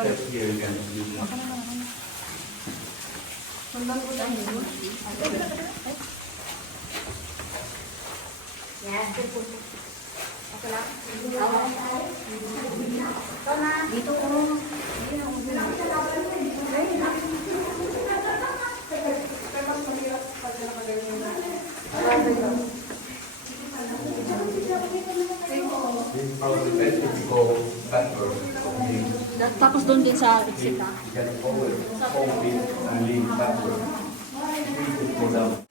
here again. Dito ko. Probably better if you go backward. Tapos doon din sa exit You can forward, and lean backward. You go down.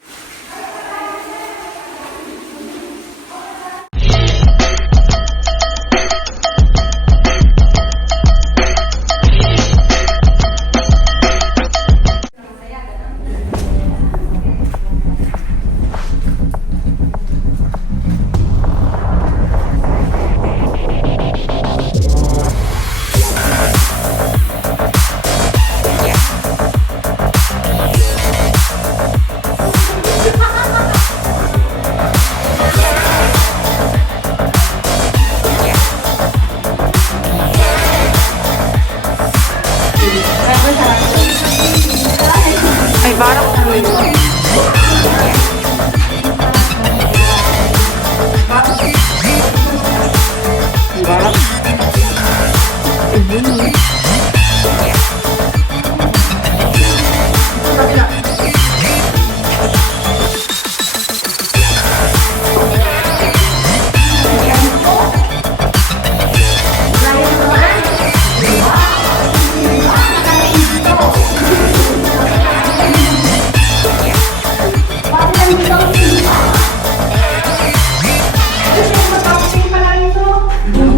Ay, parang ano yun? Garap.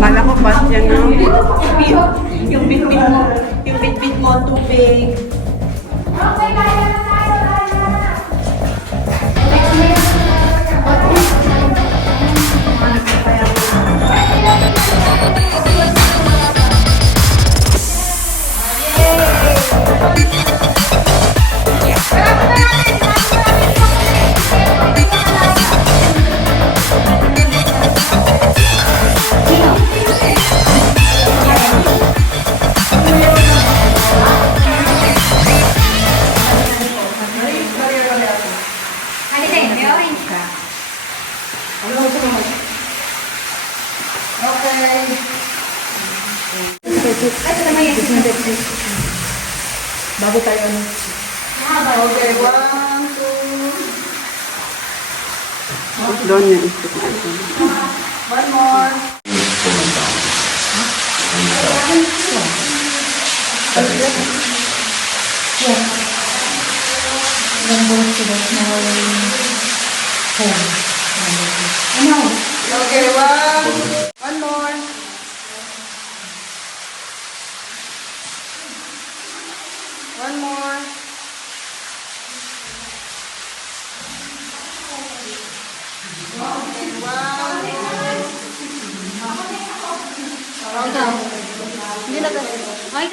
Akala ko ba yan na? Yung bit mo tubig. Bago tayo ano? Okay, 1, 2. Doon yung isip na. One more. Okay, one more. One more. Hindi na ba? Ay,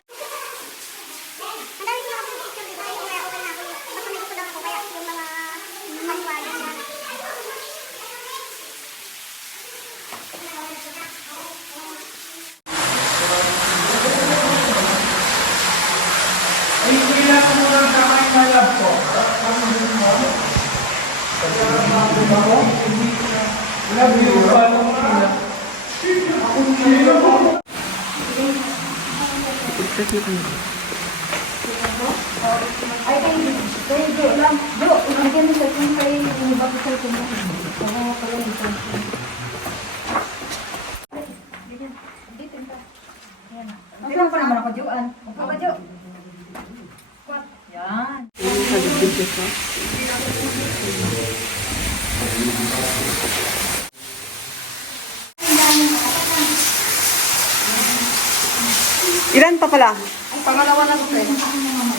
ilan pa pala? Pangalawa na to.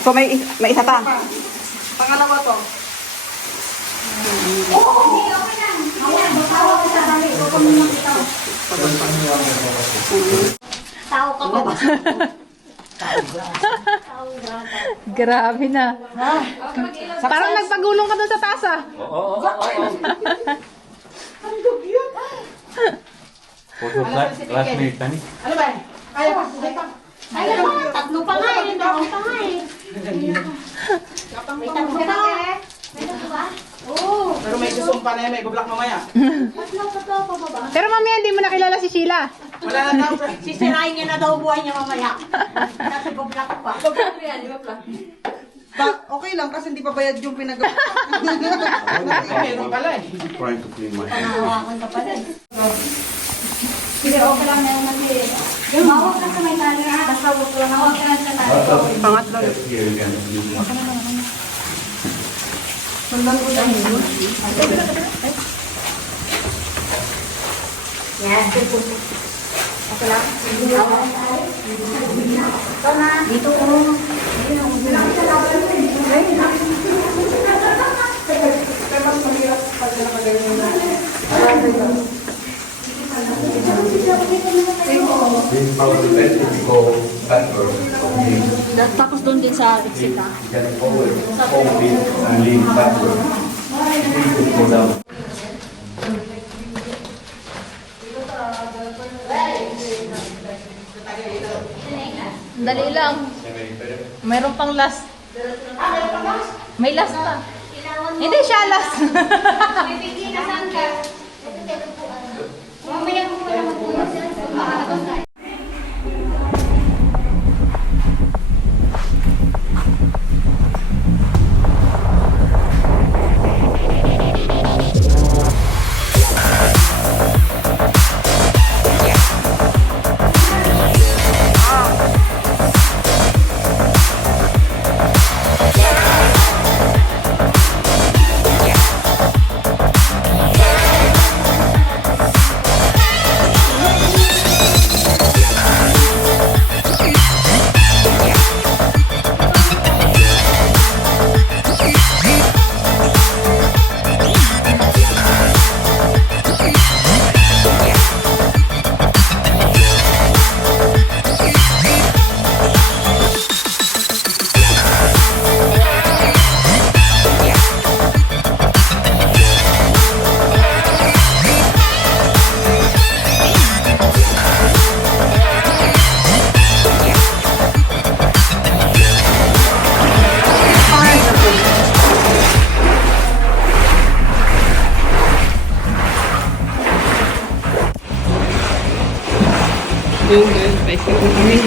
So may isa pa? Pangalawa to. Tao ka ba? Grabe na. Parang nagpagulong ka doon sa taas ah. Oo. Photo classmate, Tani. Ano ba? Kaya pa. Kaya pa. Tatlo Pero may susumpa na yun, may gublock mamaya. Pero mamaya hindi mo nakilala si Sheila. Wala na daw. Sisirain niya na daw buhay niya mamaya. Kasi bublak pa. Okay lang kasi hindi pa bayad yung pinagawa. Meron pala eh. Trying to clean my hands. Hawakan ka pala eh. Sige, okay lang na yung kasi. Hawak ka sa may tali ha. Basta huwag lang hawak ka lang sa tali. Pangatlo. Here again. Sundan ko lang yun. Yan. Okay lang. Ito na. Dito ko. This is probably the best if you go backward. You Tapos doon din sa exit ha. can always hold it and lean backward. Please just go down. Dali lang. Mayroon pang last. May last pa. Hindi siya last. Yung girl, pwede ko kami.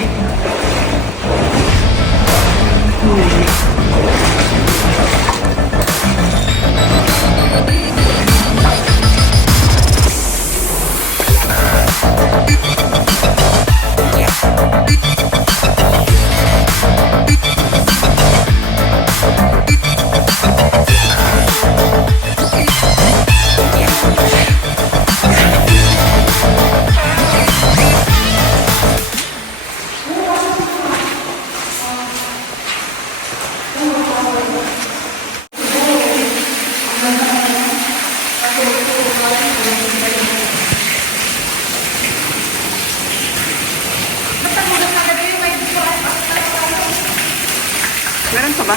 Meron pa ba?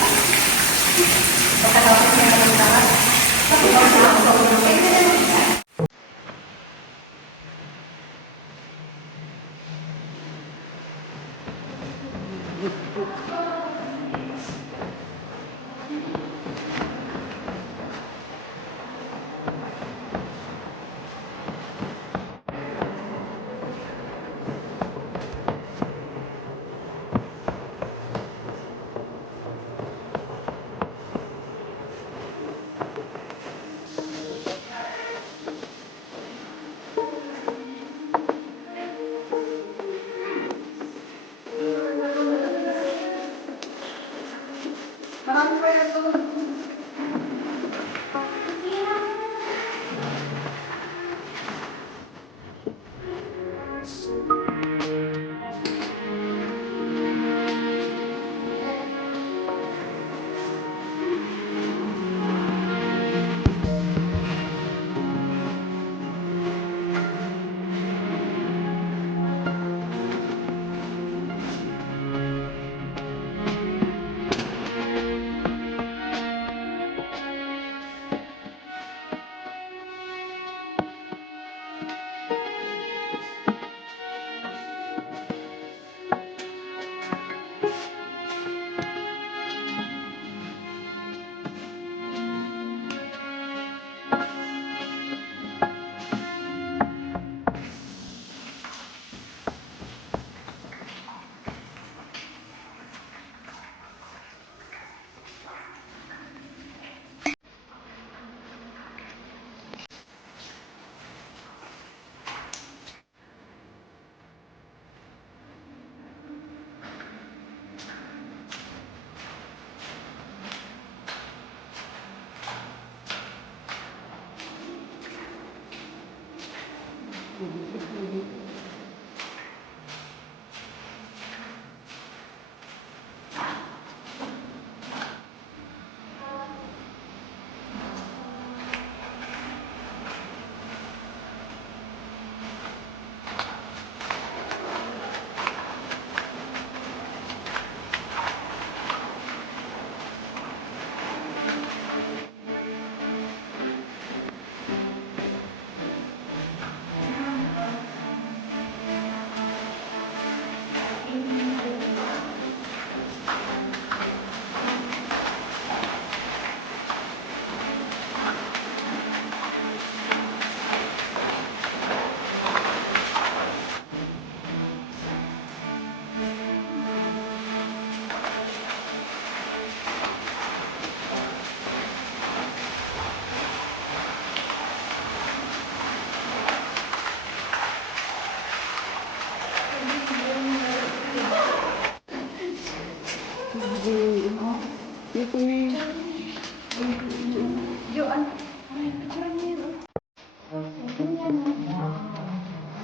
Marami pa yan doon.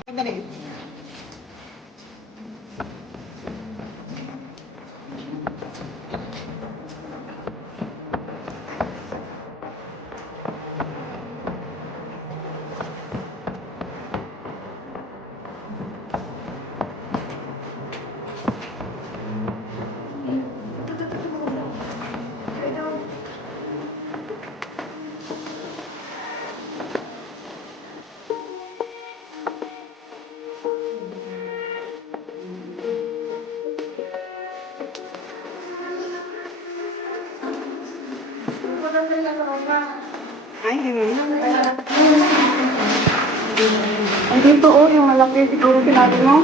Sandali. Ay, dito oh, yung malaki siguro sinabi mo.